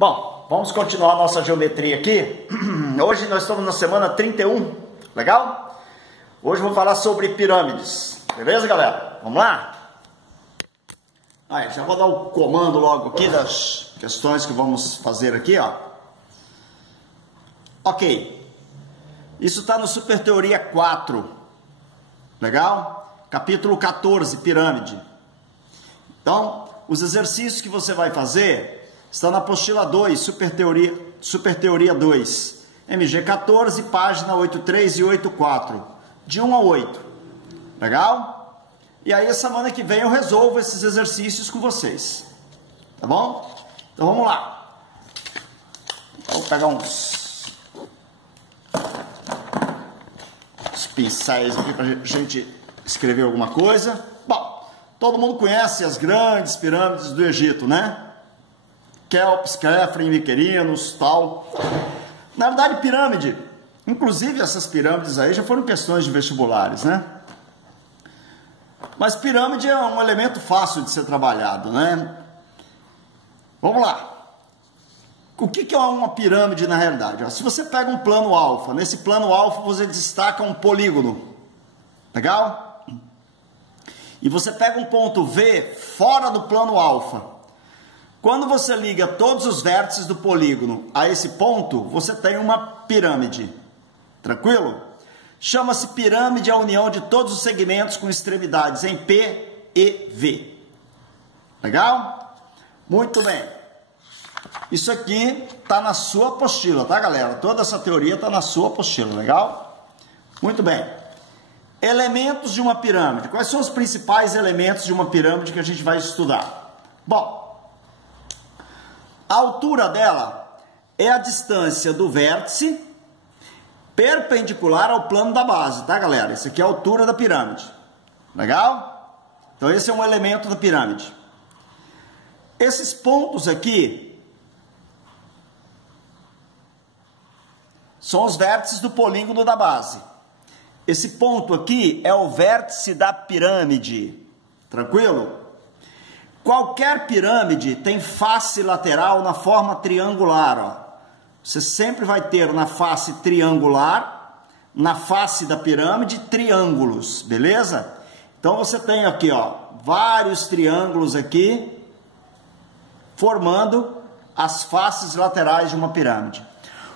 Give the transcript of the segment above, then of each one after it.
Bom, vamos continuar a nossa geometria aqui. Hoje nós estamos na semana 31, legal? Hoje eu vou falar sobre pirâmides, beleza, galera? Vamos lá? Aí, já vou dar o comando logo aqui das questões que vamos fazer aqui, ó. Ok, isso está no Super Teoria 4, legal? Capítulo 14, pirâmide. Então, os exercícios que você vai fazer estão na apostila 2, Super Teoria 2, MG 14, página 83 e 84, de 1 a 8, legal? E aí, semana que vem eu resolvo esses exercícios com vocês, tá bom? Então, vamos lá. Vou pegar uns pincéis aqui para a gente escrever alguma coisa. Bom, todo mundo conhece as grandes pirâmides do Egito, né? Kelps, Khafre, Miquerinos, tal. Na verdade, pirâmide, inclusive essas pirâmides aí já foram questões de vestibulares, né? Mas pirâmide é um elemento fácil de ser trabalhado, né? Vamos lá. O que é uma pirâmide na realidade? Se você pega um plano alfa, nesse plano alfa você destaca um polígono, legal? E você pega um ponto V fora do plano alfa. Quando você liga todos os vértices do polígono a esse ponto, você tem uma pirâmide, tranquilo? Chama-se pirâmide a união de todos os segmentos com extremidades em P e V, legal? Muito bem. Isso aqui está na sua apostila, tá, galera? Toda essa teoria está na sua apostila, legal? Muito bem. Elementos de uma pirâmide. Quais são os principais elementos de uma pirâmide que a gente vai estudar? Bom, a altura dela é a distância do vértice perpendicular ao plano da base, tá, galera? Essa aqui é a altura da pirâmide, legal? Então esse é um elemento da pirâmide. Esses pontos aqui são os vértices do polígono da base. Esse ponto aqui é o vértice da pirâmide, tranquilo? Qualquer pirâmide tem face lateral na forma triangular, ó. Você sempre vai ter na face triangular, na face da pirâmide, triângulos, beleza? Então você tem aqui, ó, vários triângulos aqui, formando as faces laterais de uma pirâmide.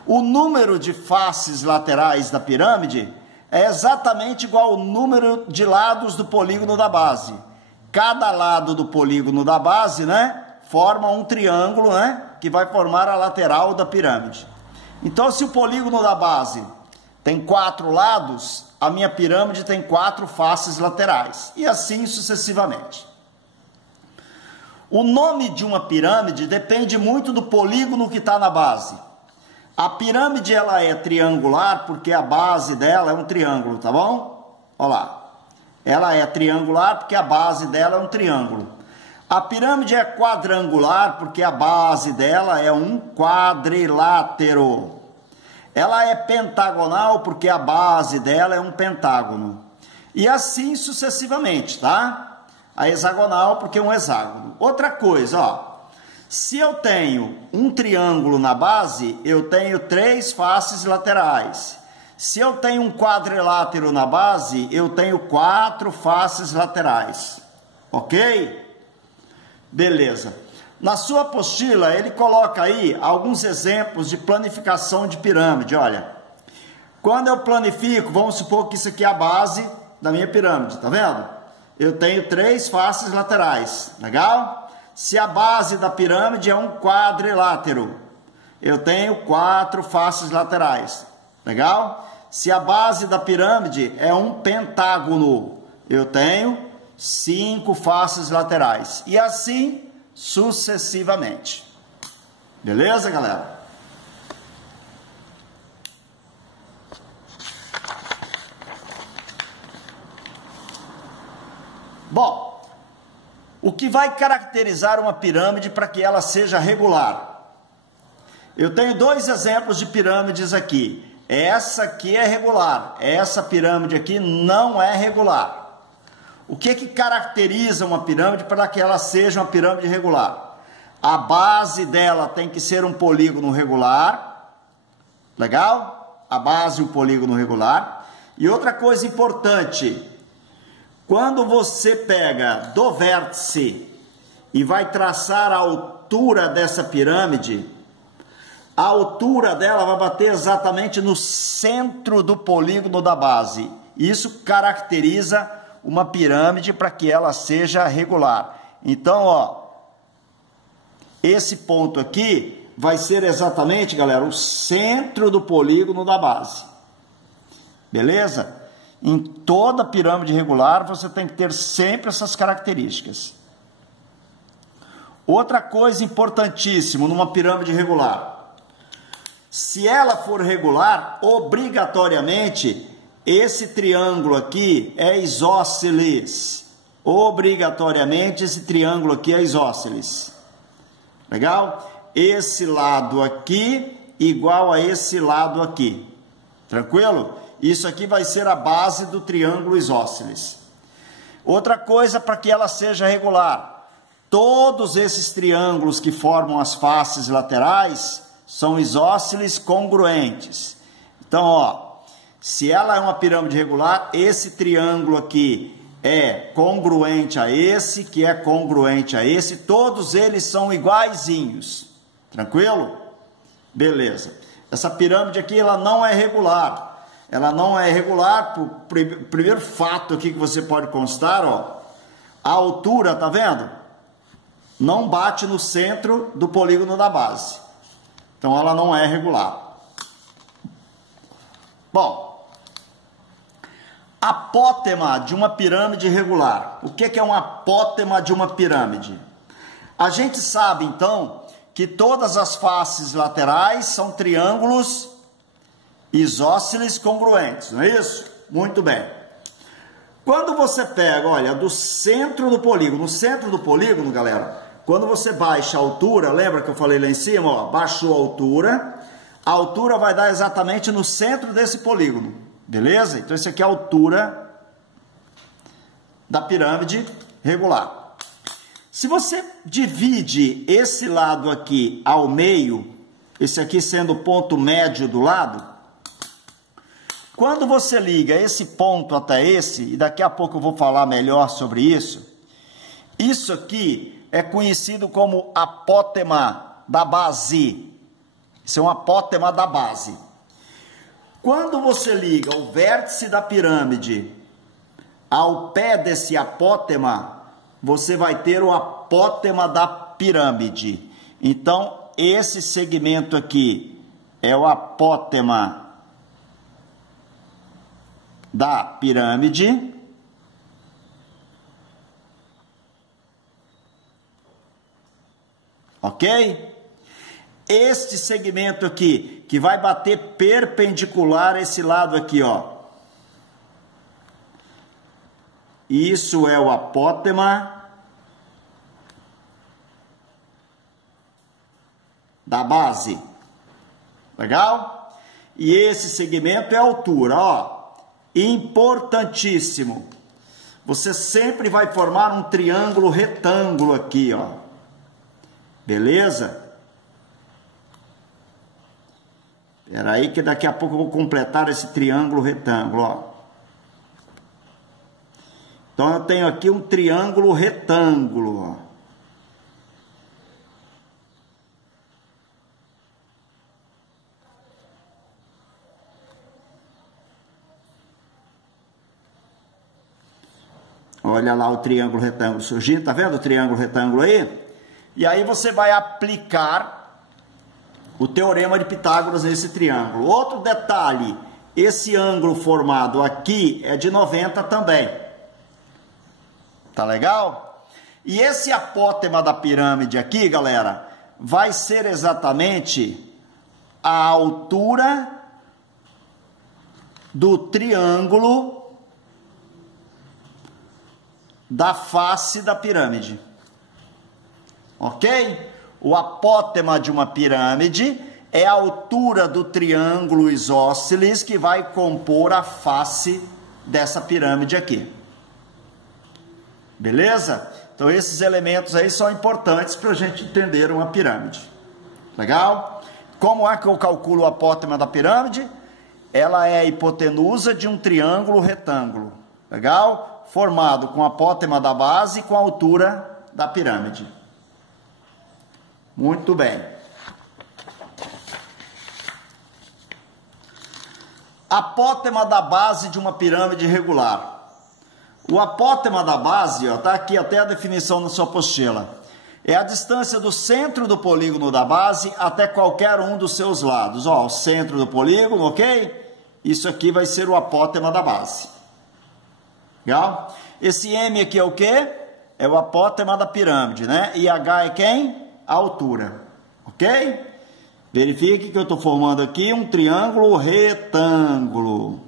O número de faces laterais da pirâmide é exatamente igual ao número de lados do polígono da base. Cada lado do polígono da base, né, forma um triângulo, né, que vai formar a lateral da pirâmide. Então, se o polígono da base tem 4 lados, a minha pirâmide tem 4 faces laterais, e assim sucessivamente. O nome de uma pirâmide depende muito do polígono que está na base. A pirâmide, ela é triangular porque a base dela é um triângulo, tá bom? Olha lá. Ela é triangular porque a base dela é um triângulo. A pirâmide é quadrangular porque a base dela é um quadrilátero. Ela é pentagonal porque a base dela é um pentágono. E assim sucessivamente, tá? A hexagonal porque é um hexágono. Outra coisa, ó. Se eu tenho um triângulo na base, eu tenho 3 faces laterais. Se eu tenho um quadrilátero na base, eu tenho 4 faces laterais. Ok? Beleza. Na sua apostila, ele coloca aí alguns exemplos de planificação de pirâmide. Olha, quando eu planifico, vamos supor que isso aqui é a base da minha pirâmide, tá vendo? Eu tenho 3 faces laterais, legal? Se a base da pirâmide é um quadrilátero, eu tenho 4 faces laterais. Legal? Se a base da pirâmide é um pentágono, eu tenho 5 faces laterais. E assim sucessivamente. Beleza, galera? Bom, o que vai caracterizar uma pirâmide para que ela seja regular? Eu tenho 2 exemplos de pirâmides aqui. Essa aqui é regular, essa pirâmide aqui não é regular. O que caracteriza uma pirâmide para que ela seja uma pirâmide regular? A base dela tem que ser um polígono regular. Legal? A base um polígono regular. E outra coisa importante, quando você pega do vértice e vai traçar a altura dessa pirâmide, a altura dela vai bater exatamente no centro do polígono da base. Isso caracteriza uma pirâmide para que ela seja regular. Então, ó, esse ponto aqui vai ser exatamente, galera, o centro do polígono da base. Beleza? Em toda pirâmide regular, você tem que ter sempre essas características. Outra coisa importantíssima numa pirâmide regular. Se ela for regular, obrigatoriamente, esse triângulo aqui é isósceles. Obrigatoriamente, esse triângulo aqui é isósceles. Legal? Esse lado aqui igual a esse lado aqui. Tranquilo? Isso aqui vai ser a base do triângulo isósceles. Outra coisa para que ela seja regular. Todos esses triângulos que formam as faces laterais são isósceles congruentes. Então, ó, se ela é uma pirâmide regular, esse triângulo aqui é congruente a esse, que é congruente a esse, todos eles são iguaizinhos. Tranquilo? Beleza. Essa pirâmide aqui, ela não é regular. Ela não é regular, por primeiro fato aqui que você pode constar, ó, a altura, tá vendo? Não bate no centro do polígono da base. Então, ela não é regular. Bom, apótema de uma pirâmide regular. O que é um apótema de uma pirâmide? A gente sabe, então, que todas as faces laterais são triângulos isósceles congruentes, não é isso? Muito bem. Quando você pega, olha, do centro do polígono, no centro do polígono, galera, quando você baixa a altura, lembra que eu falei lá em cima, ó, baixou a altura vai dar exatamente no centro desse polígono, beleza? Então, isso aqui é a altura da pirâmide regular. Se você divide esse lado aqui ao meio, esse aqui sendo o ponto médio do lado, quando você liga esse ponto até esse, e daqui a pouco eu vou falar melhor sobre isso, isso aqui é conhecido como apótema da base. Isso é um apótema da base. Quando você liga o vértice da pirâmide ao pé desse apótema, você vai ter o apótema da pirâmide. Então, esse segmento aqui é o apótema da pirâmide. Ok? Este segmento aqui, que vai bater perpendicular a esse lado aqui, ó. Isso é o apótema da base. Legal? E esse segmento é a altura, ó. Importantíssimo. Você sempre vai formar um triângulo retângulo aqui, ó. Beleza? Espera aí que daqui a pouco eu vou completar esse triângulo retângulo, ó. Então, eu tenho aqui um triângulo retângulo, ó. Olha lá o triângulo retângulo surgindo, tá vendo o triângulo retângulo aí? E aí você vai aplicar o teorema de Pitágoras nesse triângulo. Outro detalhe, esse ângulo formado aqui é de 90 também. Tá legal? E esse apótema da pirâmide aqui, galera, vai ser exatamente a altura do triângulo da face da pirâmide. Ok? O apótema de uma pirâmide é a altura do triângulo isósceles que vai compor a face dessa pirâmide aqui. Beleza? Então esses elementos aí são importantes para a gente entender uma pirâmide. Legal? Como é que eu calculo o apótema da pirâmide? Ela é a hipotenusa de um triângulo retângulo. Legal? Formado com a apótema da base e com a altura da pirâmide. Muito bem. Apótema da base de uma pirâmide regular. O apótema da base, ó, tá aqui até a definição na sua apostila. É a distância do centro do polígono da base até qualquer um dos seus lados. Ó, o centro do polígono, ok? Isso aqui vai ser o apótema da base. Legal? Esse M aqui é o quê? É o apótema da pirâmide, né? E H é quem? A altura. Ok? Verifique que eu estou formando aqui um triângulo retângulo.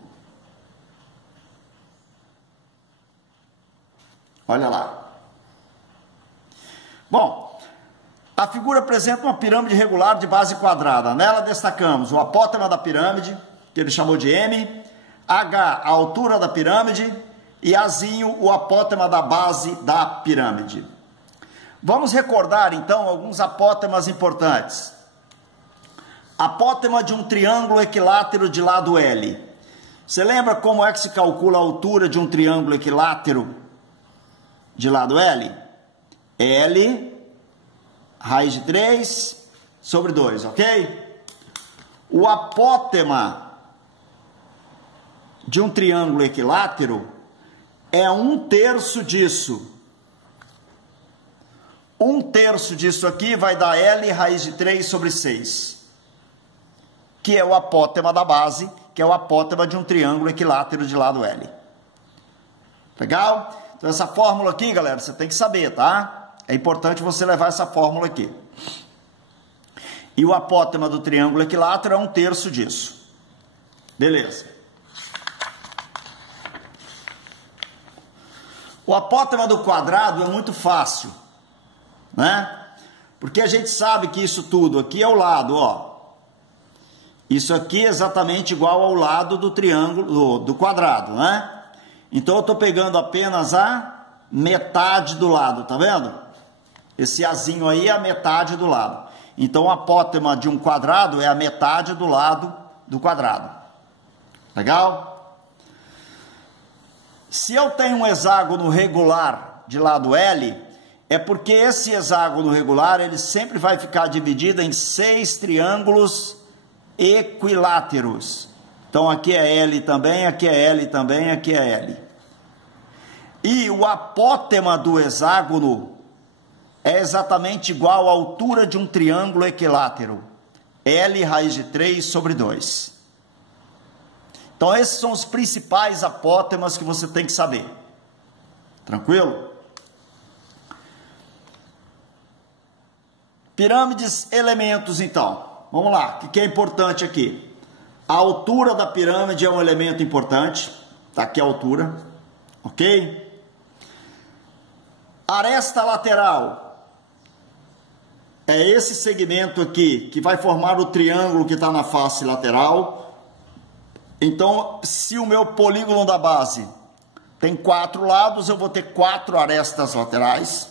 Olha lá. Bom, a figura apresenta uma pirâmide regular de base quadrada. Nela destacamos o apótema da pirâmide, que ele chamou de M, H, a altura da pirâmide, e Azinho, o apótema da base da pirâmide. Vamos recordar, então, alguns apótemas importantes. Apótema de um triângulo equilátero de lado L. Você lembra como é que se calcula a altura de um triângulo equilátero de lado L? L, raiz de 3 sobre 2, ok? O apótema de um triângulo equilátero é 1/3 disso. 1/3 disso aqui vai dar L raiz de 3 sobre 6, que é o apótema da base, que é o apótema de um triângulo equilátero de lado L. Legal? Então essa fórmula aqui, galera, você tem que saber, tá? É importante você levar essa fórmula aqui. E o apótema do triângulo equilátero é 1/3 disso. Beleza. O apótema do quadrado é muito fácil, né? Porque a gente sabe que isso tudo aqui é o lado, ó. Isso aqui é exatamente igual ao lado do triângulo, do quadrado, né? Então eu estou pegando apenas a metade do lado, tá vendo? Esse Azinho aí é a metade do lado. Então o apótema de um quadrado é a metade do lado do quadrado. Legal? Se eu tenho um hexágono regular de lado L, é porque esse hexágono regular ele sempre vai ficar dividido em 6 triângulos equiláteros. Então aqui é L também, aqui é L também, aqui é L. E o apótema do hexágono é exatamente igual à altura de um triângulo equilátero. L raiz de 3 sobre 2. Então esses são os principais apótemas que você tem que saber. Tranquilo? Pirâmides, elementos então. Vamos lá, o que é importante aqui? A altura da pirâmide é um elemento importante. Está aqui a altura, ok? Aresta lateral é esse segmento aqui que vai formar o triângulo que está na face lateral. Então, se o meu polígono da base tem 4 lados, eu vou ter 4 arestas laterais.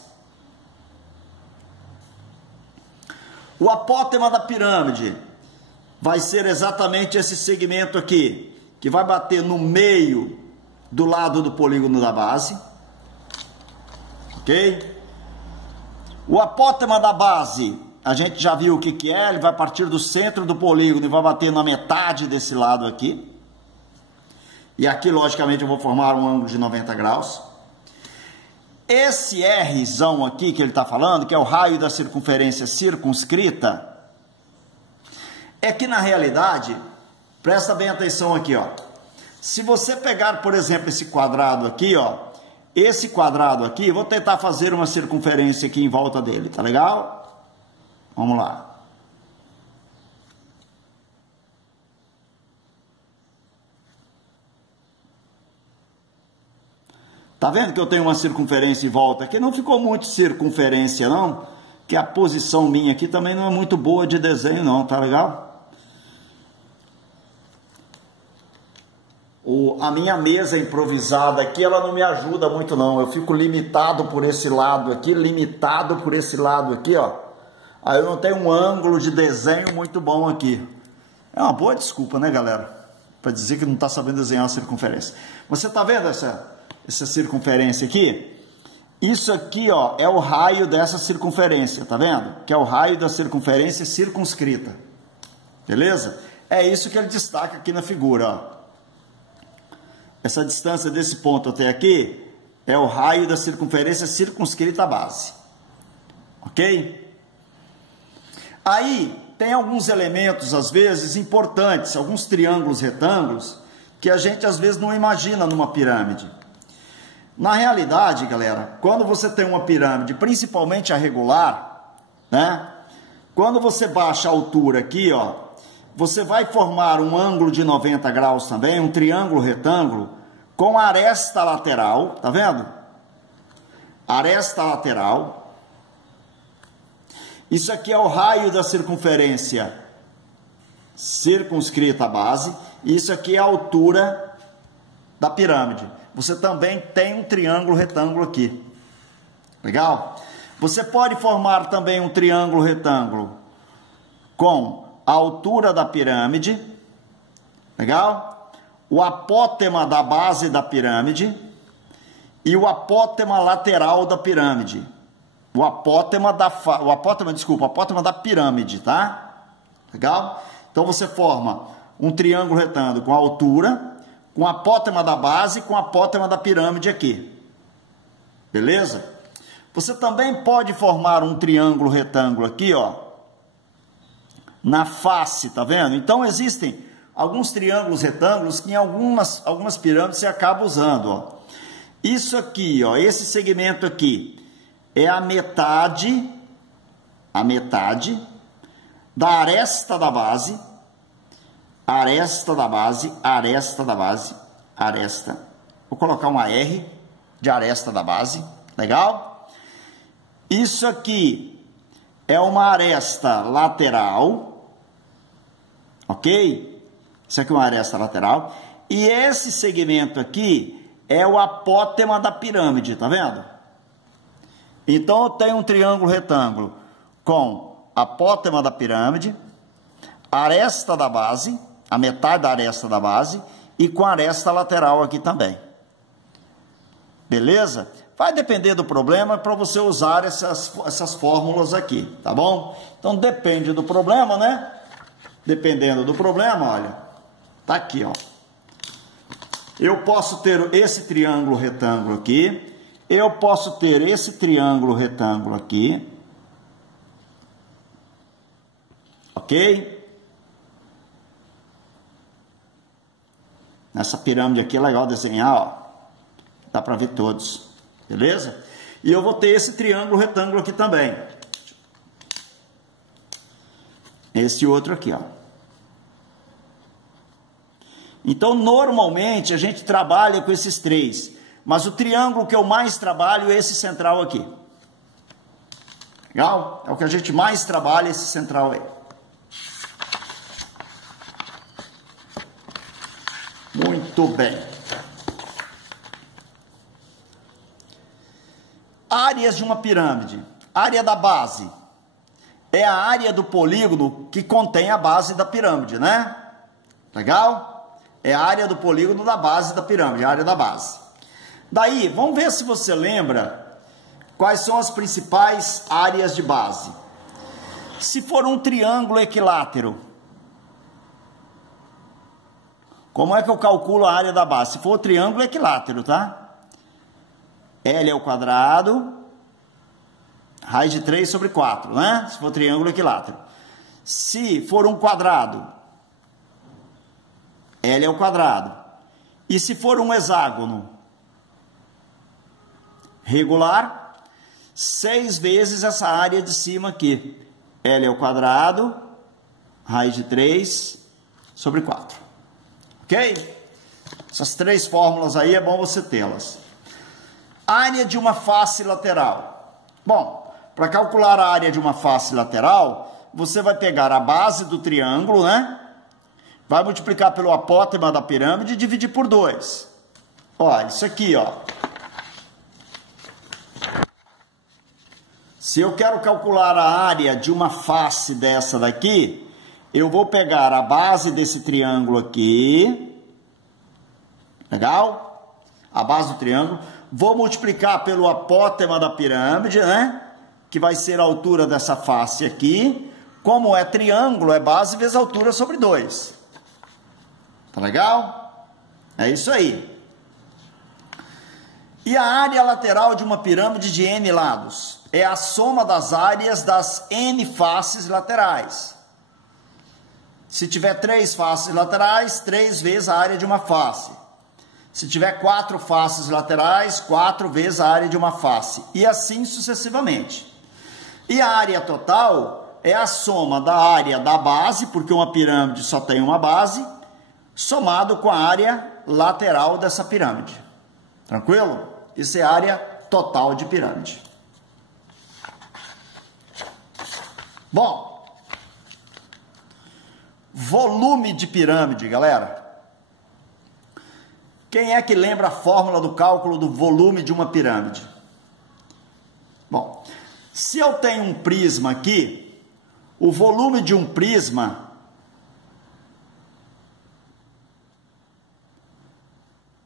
O apótema da pirâmide vai ser exatamente esse segmento aqui, que vai bater no meio do lado do polígono da base. Ok? O apótema da base, a gente já viu o que é, ele vai partir do centro do polígono e vai bater na metade desse lado aqui. E aqui, logicamente, eu vou formar um ângulo de 90 graus. Esse Rzão aqui que ele está falando, que é o raio da circunferência circunscrita, é que na realidade, presta bem atenção aqui, ó. Se você pegar, por exemplo, esse quadrado aqui, ó, esse quadrado aqui, vou tentar fazer uma circunferência aqui em volta dele, tá legal? Vamos lá. Tá vendo que eu tenho uma circunferência em volta aqui? Não ficou muito circunferência, não. Que a posição minha aqui também não é muito boa de desenho, não. Tá legal? a minha mesa improvisada aqui, ela não me ajuda muito não. Eu fico limitado por esse lado aqui, ó. Aí eu não tenho um ângulo de desenho muito bom aqui. É uma boa desculpa, né, galera? Para dizer que não está sabendo desenhar a circunferência. Você está vendo essa circunferência aqui? Isso aqui, ó, é o raio dessa circunferência, tá vendo? Que é o raio da circunferência circunscrita. Beleza? É isso que ele destaca aqui na figura, ó. Essa distância desse ponto até aqui é o raio da circunferência circunscrita à base. Ok? Aí tem alguns elementos, às vezes, importantes, alguns triângulos retângulos, que a gente às vezes não imagina numa pirâmide. Na realidade, galera, quando você tem uma pirâmide, principalmente a regular, né? Quando você baixa a altura aqui, ó, você vai formar um ângulo de 90 graus também, um triângulo retângulo, com aresta lateral, tá vendo? Aresta lateral. Isso aqui é o raio da circunferência circunscrita à base. Isso aqui é a altura da pirâmide. Você também tem um triângulo retângulo aqui. Legal? Você pode formar também um triângulo retângulo com a altura da pirâmide. Legal? O apótema da base da pirâmide e o apótema lateral da pirâmide. O apótema da pirâmide, tá? Legal? Então você forma um triângulo retângulo com a altura, com a apótema da base e com a apótema da pirâmide aqui. Beleza? Você também pode formar um triângulo retângulo aqui, ó, na face, tá vendo? Então existem alguns triângulos retângulos que em algumas pirâmides você acaba usando, ó. Isso aqui, ó, esse segmento aqui é a metade da aresta da base, aresta. Vou colocar uma R de aresta da base, legal? Isso aqui é uma aresta lateral, ok? Isso aqui é uma aresta lateral. E esse segmento aqui é o apótema da pirâmide, tá vendo? Então eu tenho um triângulo retângulo com apótema da pirâmide, aresta da base, a metade da aresta da base, e com aresta lateral aqui também. Beleza? Vai depender do problema para você usar essas fórmulas aqui, tá bom? Então depende do problema, né? Dependendo do problema, olha, tá aqui, ó. Eu posso ter esse triângulo retângulo aqui, eu posso ter esse triângulo retângulo aqui, ok? Nessa pirâmide aqui é legal desenhar, ó. Dá para ver todos, beleza? E eu vou ter esse triângulo retângulo aqui também. Esse outro aqui, ó. Então, normalmente, a gente trabalha com esses três. Mas o triângulo que eu mais trabalho é esse central aqui. Legal? É o que a gente mais trabalha, esse central aí. Muito bem. Áreas de uma pirâmide. Área da base. É a área do polígono que contém a base da pirâmide, né? Legal? É a área do polígono da base da pirâmide, a área da base. Daí, vamos ver se você lembra quais são as principais áreas de base. Se for um triângulo equilátero, como é que eu calculo a área da base? Se for um triângulo equilátero, tá? L ao quadrado, raiz de 3 sobre 4, né? Se for triângulo equilátero. Se for um quadrado, L ao quadrado. E se for um hexágono regular, 6 vezes essa área de cima aqui. L ao quadrado, raiz de 3 sobre 4. Ok? Essas três fórmulas aí é bom você tê-las. Área de uma face lateral. Bom, para calcular a área de uma face lateral, você vai pegar a base do triângulo, né? vai multiplicar pelo apótema da pirâmide e dividir por 2. Ó, isso aqui, ó. Se eu quero calcular a área de uma face dessa daqui, eu vou pegar a base desse triângulo aqui. Legal? A base do triângulo. Vou multiplicar pelo apótema da pirâmide, né? Que vai ser a altura dessa face aqui. Como é triângulo, é base vezes altura sobre 2. Tá legal? É isso aí. E a área lateral de uma pirâmide de n lados? É a soma das áreas das n faces laterais. Se tiver 3 faces laterais, 3 vezes a área de uma face. Se tiver 4 faces laterais, 4 vezes a área de uma face. E assim sucessivamente. E a área total é a soma da área da base, porque uma pirâmide só tem uma base, somado com a área lateral dessa pirâmide. Tranquilo? Isso é a área total de pirâmide. Bom, volume de pirâmide, galera. Quem é que lembra a fórmula do cálculo do volume de uma pirâmide? Bom, se eu tenho um prisma aqui, o volume de um prisma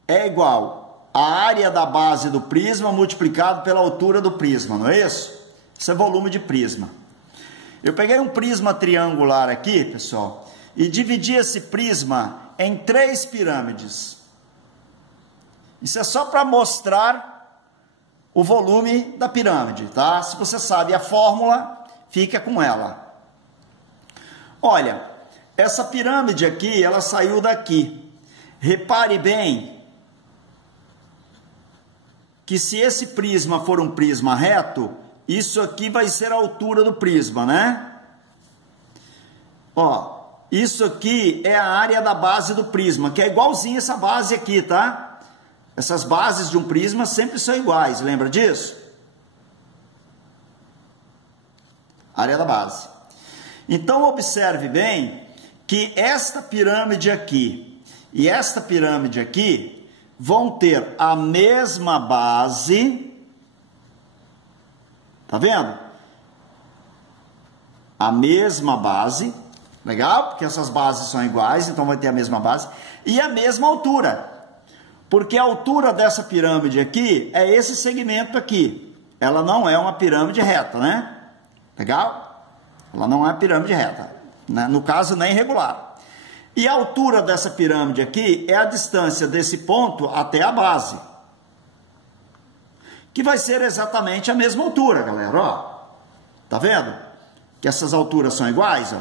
é igual à área da base do prisma multiplicado pela altura do prisma, não é isso? Isso é volume de prisma. Eu peguei um prisma triangular aqui, pessoal, e dividi esse prisma em 3 pirâmides. Isso é só para mostrar o volume da pirâmide, tá? Se você sabe a fórmula, fica com ela. Olha, essa pirâmide aqui, ela saiu daqui. Repare bem que se esse prisma for um prisma reto, isso aqui vai ser a altura do prisma, né? Ó, isso aqui é a área da base do prisma, que é igualzinha essa base aqui, tá? Essas bases de um prisma sempre são iguais, lembra disso? Área da base. Então, observe bem que esta pirâmide aqui e esta pirâmide aqui vão ter a mesma base. Tá vendo? A mesma base. Legal? Porque essas bases são iguais, então vai ter a mesma base. E a mesma altura. Porque a altura dessa pirâmide aqui é esse segmento aqui. Ela não é uma pirâmide reta, né? Legal? Ela não é pirâmide reta. Né? No caso, nem regular. E a altura dessa pirâmide aqui é a distância desse ponto até a base. Que vai ser exatamente a mesma altura, galera. Ó, tá vendo? Que essas alturas são iguais, ó.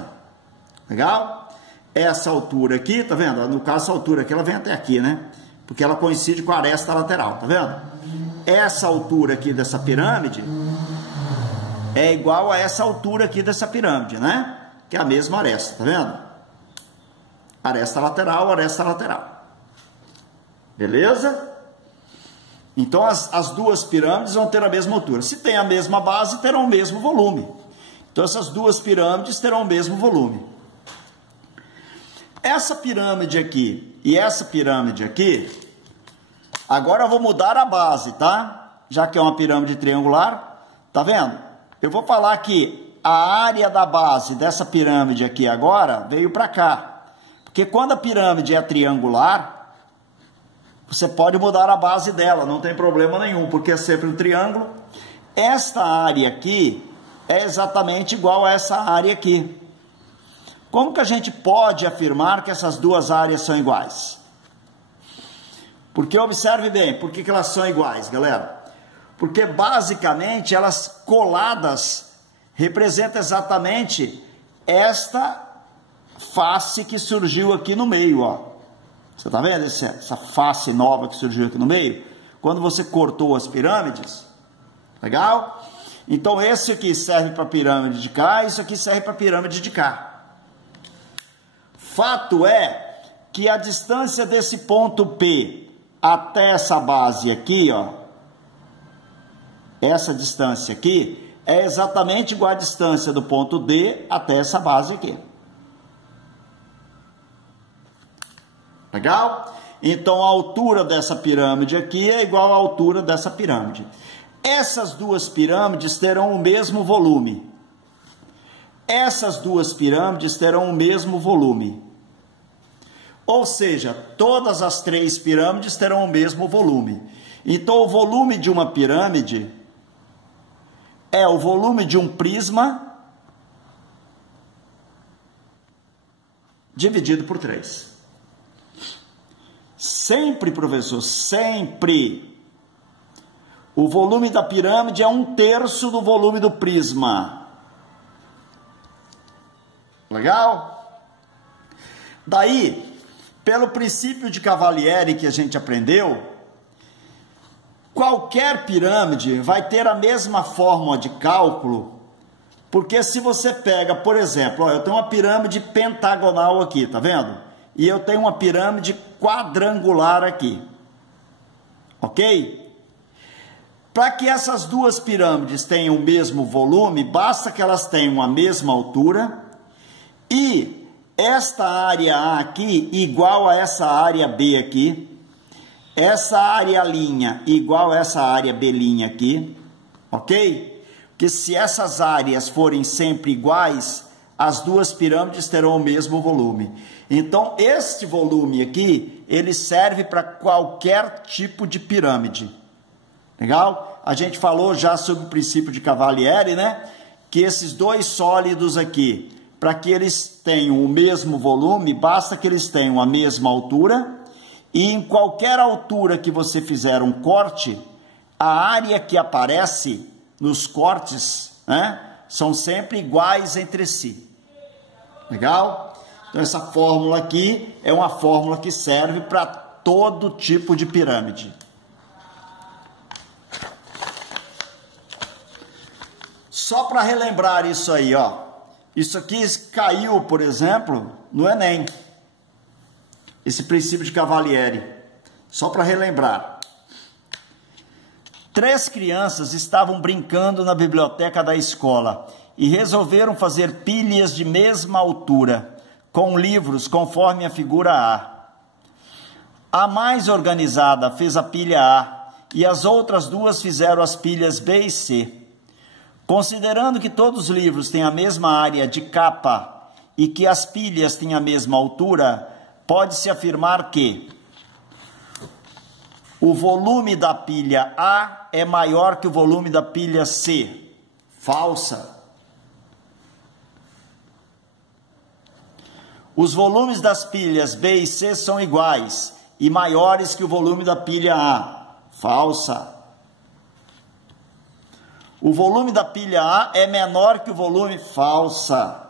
Legal? Essa altura aqui, tá vendo? No caso, essa altura aqui, ela vem até aqui, né? Porque ela coincide com a aresta lateral, tá vendo? Essa altura aqui dessa pirâmide é igual a essa altura aqui dessa pirâmide, né? Que é a mesma aresta, tá vendo? Aresta lateral, aresta lateral. Beleza? Então, as duas pirâmides vão ter a mesma altura. Se tem a mesma base, terão o mesmo volume. Então, essas duas pirâmides terão o mesmo volume. Essa pirâmide aqui e essa pirâmide aqui, agora eu vou mudar a base, tá? Já que é uma pirâmide triangular, tá vendo? Eu vou falar que a área da base dessa pirâmide aqui agora veio para cá. Porque quando a pirâmide é triangular, você pode mudar a base dela, não tem problema nenhum, porque é sempre um triângulo. Esta área aqui é exatamente igual a essa área aqui. Como que a gente pode afirmar que essas duas áreas são iguais? Porque observe bem, por que elas são iguais, galera? Porque basicamente elas coladas representam exatamente esta face que surgiu aqui no meio, ó. Você tá vendo essa face nova que surgiu aqui no meio? Quando você cortou as pirâmides, legal? Então esse aqui serve para a pirâmide de cá, isso aqui serve para a pirâmide de cá. Fato é que a distância desse ponto P até essa base aqui, ó, essa distância aqui, é exatamente igual à distância do ponto D até essa base aqui. Legal? Então, a altura dessa pirâmide aqui é igual à altura dessa pirâmide. Essas duas pirâmides terão o mesmo volume. Essas duas pirâmides terão o mesmo volume. Ou seja, todas as três pirâmides terão o mesmo volume. Então, o volume de uma pirâmide é o volume de um prisma dividido por 3. Sempre, professor, sempre. O volume da pirâmide é 1/3 do volume do prisma. Legal? Daí, pelo princípio de Cavalieri que a gente aprendeu, qualquer pirâmide vai ter a mesma fórmula de cálculo, porque se você pega, por exemplo, ó, eu tenho uma pirâmide pentagonal aqui, tá vendo? E eu tenho uma pirâmide quadrangular aqui, ok? Para que essas duas pirâmides tenham o mesmo volume, basta que elas tenham a mesma altura e esta área A aqui igual a essa área B aqui, essa área linha igual a essa área B linha aqui, ok? Porque se essas áreas forem sempre iguais, as duas pirâmides terão o mesmo volume. Então, este volume aqui, ele serve para qualquer tipo de pirâmide. Legal? A gente falou já sobre o princípio de Cavalieri, né? Que esses dois sólidos aqui, para que eles tenham o mesmo volume, basta que eles tenham a mesma altura, e em qualquer altura que você fizer um corte, a área que aparece nos cortes, né, são sempre iguais entre si. Legal? Então, essa fórmula aqui é uma fórmula que serve para todo tipo de pirâmide. Só para relembrar isso aí, ó. Isso aqui caiu, por exemplo, no Enem. Esse princípio de Cavalieri. Só para relembrar. 3 crianças estavam brincando na biblioteca da escola e resolveram fazer pilhas de mesma altura, com livros conforme a figura A. A mais organizada fez a pilha A e as outras duas fizeram as pilhas B e C. Considerando que todos os livros têm a mesma área de capa e que as pilhas têm a mesma altura, pode-se afirmar que o volume da pilha A é maior que o volume da pilha C. Falsa. Os volumes das pilhas B e C são iguais e maiores que o volume da pilha A. Falsa. O volume da pilha A é menor que o volume... Falsa.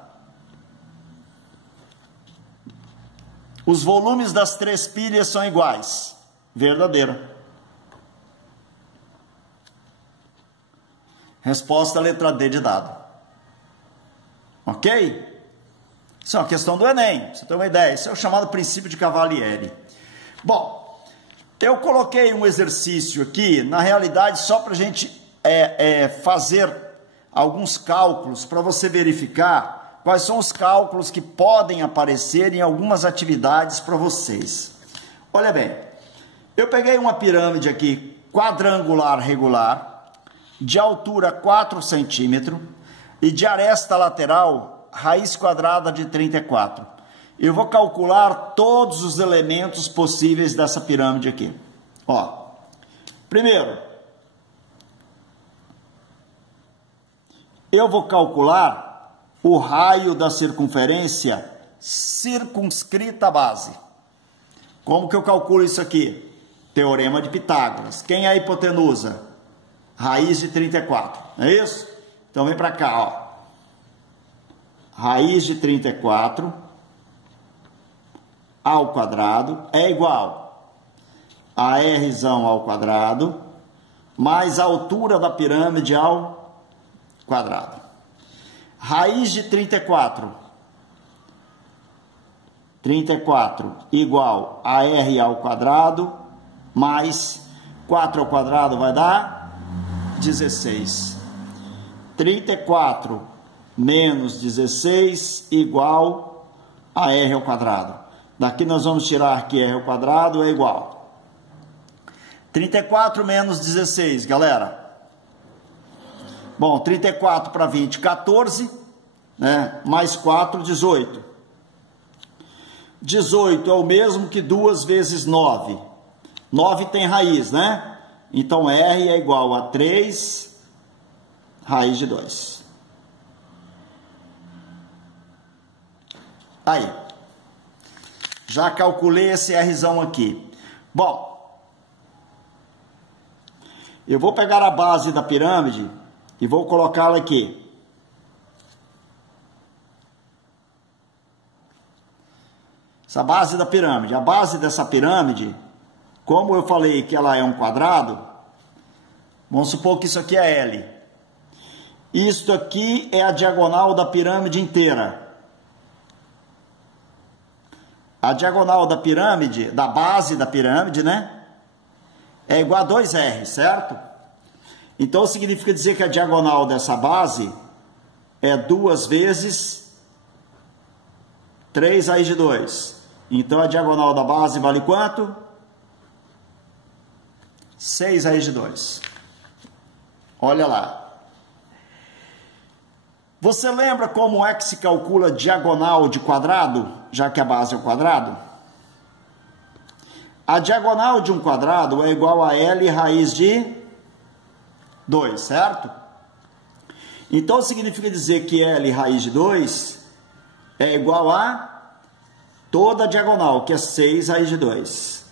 Os volumes das 3 pilhas são iguais. Verdadeira. Resposta letra D de dado. Ok? Isso é uma questão do Enem, você tem uma ideia. Isso é o chamado princípio de Cavalieri. Bom, eu coloquei um exercício aqui, na realidade, só para a gente fazer alguns cálculos, para você verificar quais são os cálculos que podem aparecer em algumas atividades para vocês. Olha bem, eu peguei uma pirâmide aqui, quadrangular regular, de altura 4 centímetros e de aresta lateral raiz quadrada de 34. Eu vou calcular todos os elementos possíveis dessa pirâmide aqui. Ó, primeiro, eu vou calcular o raio da circunferência circunscrita à base. Como que eu calculo isso aqui? Teorema de Pitágoras. Quem é a hipotenusa? Raiz de 34. Não é isso? Então vem para cá, ó. Raiz de 34 ao quadrado é igual a Rzão ao quadrado mais a altura da pirâmide ao quadrado. Raiz de 34 igual a R ao quadrado mais 4 ao quadrado vai dar 16. 34 menos 16 igual a R ao quadrado. Daqui nós vamos tirar que r ao quadrado é igual. 34 menos 16, galera. Bom, 34 para 20, 14, né? Mais 4, 18. 18 é o mesmo que 2 vezes 9. 9 tem raiz, né? Então, R é igual a 3 raiz de 2. Aí. Já calculei esse Rzão aqui. Bom, eu vou pegar a base da pirâmide e vou colocá-la aqui. Essa base da pirâmide. A base dessa pirâmide, como eu falei que ela é um quadrado, vamos supor que isso aqui é L. Isto aqui é a diagonal da pirâmide inteira. A diagonal da pirâmide, da base da pirâmide, né? É igual a 2R, certo? Então significa dizer que a diagonal dessa base é 2 vezes 3 raiz de 2. Então a diagonal da base vale quanto? 6 raiz de 2. Olha lá. Você lembra como é que se calcula diagonal de quadrado, já que a base é o quadrado? A diagonal de um quadrado é igual a L raiz de 2, certo? Então significa dizer que L raiz de 2 é igual a toda a diagonal, que é 6 raiz de 2.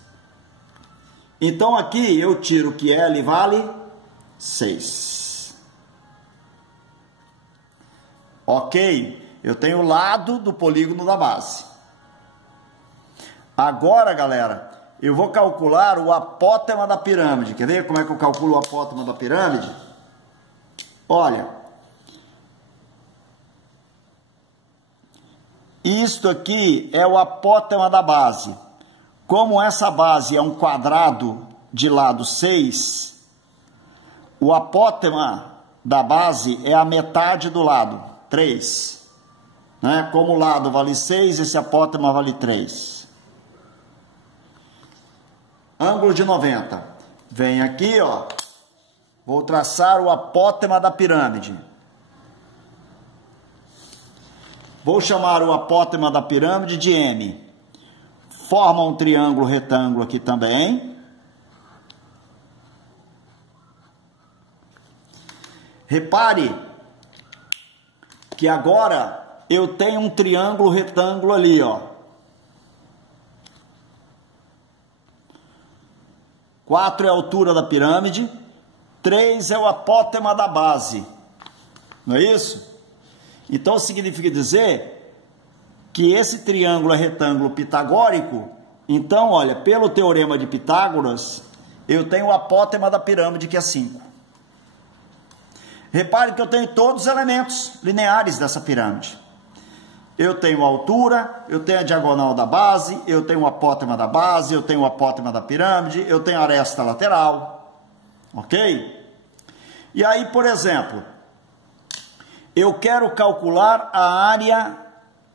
Então aqui eu tiro que L vale 6. Ok? Eu tenho o lado do polígono da base. Agora, galera, eu vou calcular o apótema da pirâmide. Quer ver como é que eu calculo o apótema da pirâmide? Olha. Isto aqui é o apótema da base. Como essa base é um quadrado de lado 6, o apótema da base é a metade do lado. 3, né? Como o lado vale 6, esse apótema vale 3. Ângulo de 90. Vem aqui, ó. Vou traçar o apótema da pirâmide. Vou chamar o apótema da pirâmide de M. Forma um triângulo retângulo aqui também. Repare que agora eu tenho um triângulo retângulo ali, ó. 4 é a altura da pirâmide, 3 é o apótema da base. Não é isso? Então significa dizer que esse triângulo é retângulo pitagórico. Então, olha, pelo teorema de Pitágoras, eu tenho o apótema da pirâmide, que é 5. Repare que eu tenho todos os elementos lineares dessa pirâmide. Eu tenho a altura, eu tenho a diagonal da base, eu tenho o apótema da base, eu tenho o apótema da pirâmide, eu tenho a aresta lateral. Ok? E aí, por exemplo, eu quero calcular a área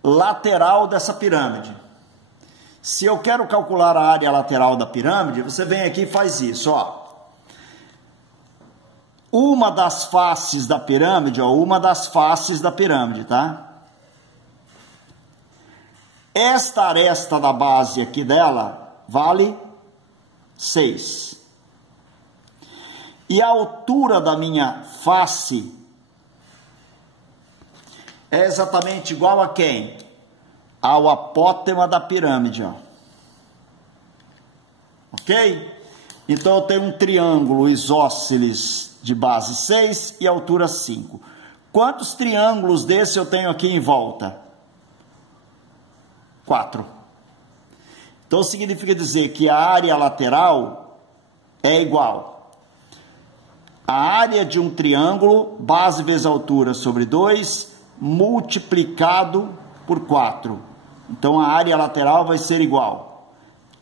lateral dessa pirâmide. Se eu quero calcular a área lateral da pirâmide, você vem aqui e faz isso, ó. Uma das faces da pirâmide, ó, uma das faces da pirâmide, tá? Esta aresta da base aqui dela vale 6. E a altura da minha face é exatamente igual a quem? Ao apótema da pirâmide, ó. Ok? Então eu tenho um triângulo isósceles de base 6 e altura 5. Quantos triângulos desse eu tenho aqui em volta? 4. Então significa dizer que a área lateral é igual a área de um triângulo, base vezes altura sobre 2, multiplicado por 4. Então a área lateral vai ser igual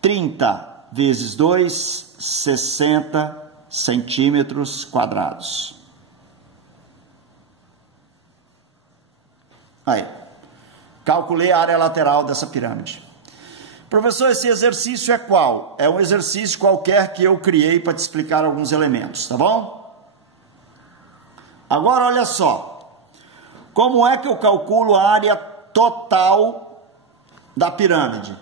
30 vezes 2, 60 centímetros quadrados. Aí, calculei a área lateral dessa pirâmide. Professor, esse exercício é qual? É um exercício qualquer que eu criei para te explicar alguns elementos, tá bom? Agora, olha só. Como é que eu calculo a área total da pirâmide?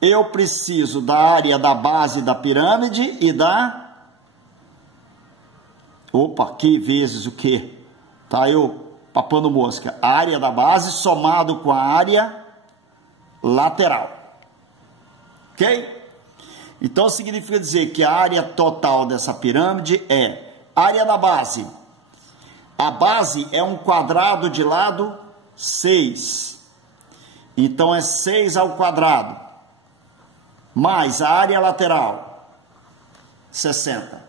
Eu preciso da área da base da pirâmide e da... Opa, que vezes o quê? Tá eu papando mosca. A área da base somado com a área lateral. Ok? Então significa dizer que a área total dessa pirâmide é área da base. A base é um quadrado de lado 6. Então é 6 ao quadrado. Mais a área lateral, 60.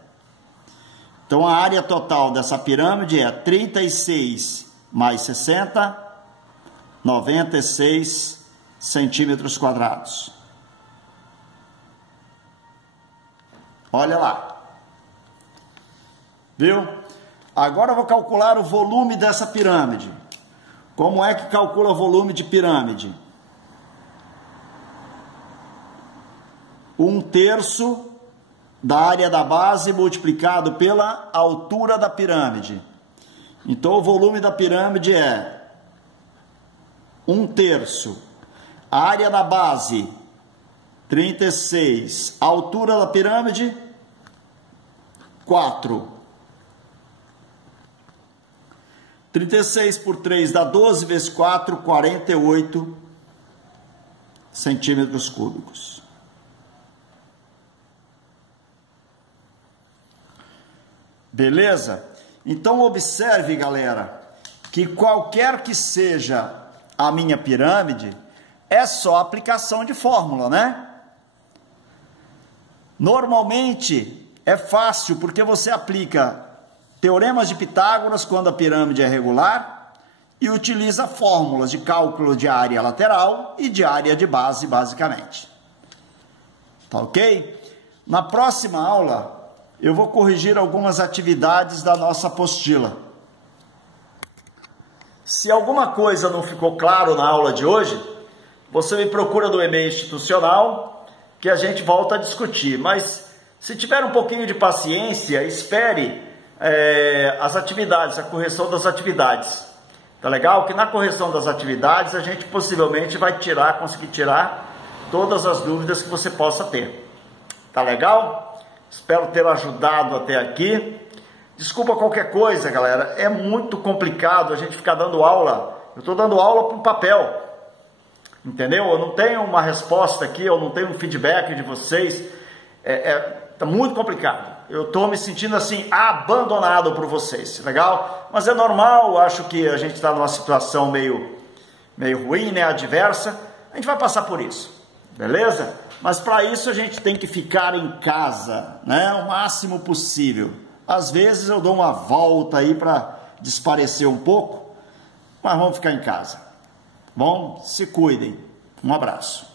Então a área total dessa pirâmide é 36 mais 60, 96 centímetros quadrados. Olha lá. Viu? Agora eu vou calcular o volume dessa pirâmide. Como é que calcula o volume de pirâmide? 1/3 da área da base multiplicado pela altura da pirâmide. Então o volume da pirâmide é 1/3. A área da base, 36. A altura da pirâmide, 4. 36 por 3 dá 12 vezes 4, 48 centímetros cúbicos. Beleza? Então observe, galera, que qualquer que seja a minha pirâmide, é só aplicação de fórmula, né? Normalmente é fácil porque você aplica teoremas de Pitágoras quando a pirâmide é regular e utiliza fórmulas de cálculo de área lateral e de área de base, basicamente. Tá ok? Na próxima aula, eu vou corrigir algumas atividades da nossa apostila. Se alguma coisa não ficou claro na aula de hoje, você me procura no e-mail institucional que a gente volta a discutir. Mas se tiver um pouquinho de paciência, espere as atividades, a correção das atividades. Tá legal? Que na correção das atividades a gente possivelmente vai conseguir tirar todas as dúvidas que você possa ter. Tá legal? Espero ter ajudado até aqui. Desculpa qualquer coisa, galera. É muito complicado a gente ficar dando aula. Eu estou dando aula para um papel. Entendeu? Eu não tenho uma resposta aqui, eu não tenho um feedback de vocês. Tá muito complicado. Eu estou me sentindo assim, abandonado por vocês. Legal? Mas é normal, acho que a gente está numa situação meio ruim, né? Adversa. A gente vai passar por isso. Beleza? Mas para isso a gente tem que ficar em casa, né? O máximo possível. Às vezes eu dou uma volta aí para desaparecer um pouco, mas vamos ficar em casa. Bom, se cuidem. Um abraço.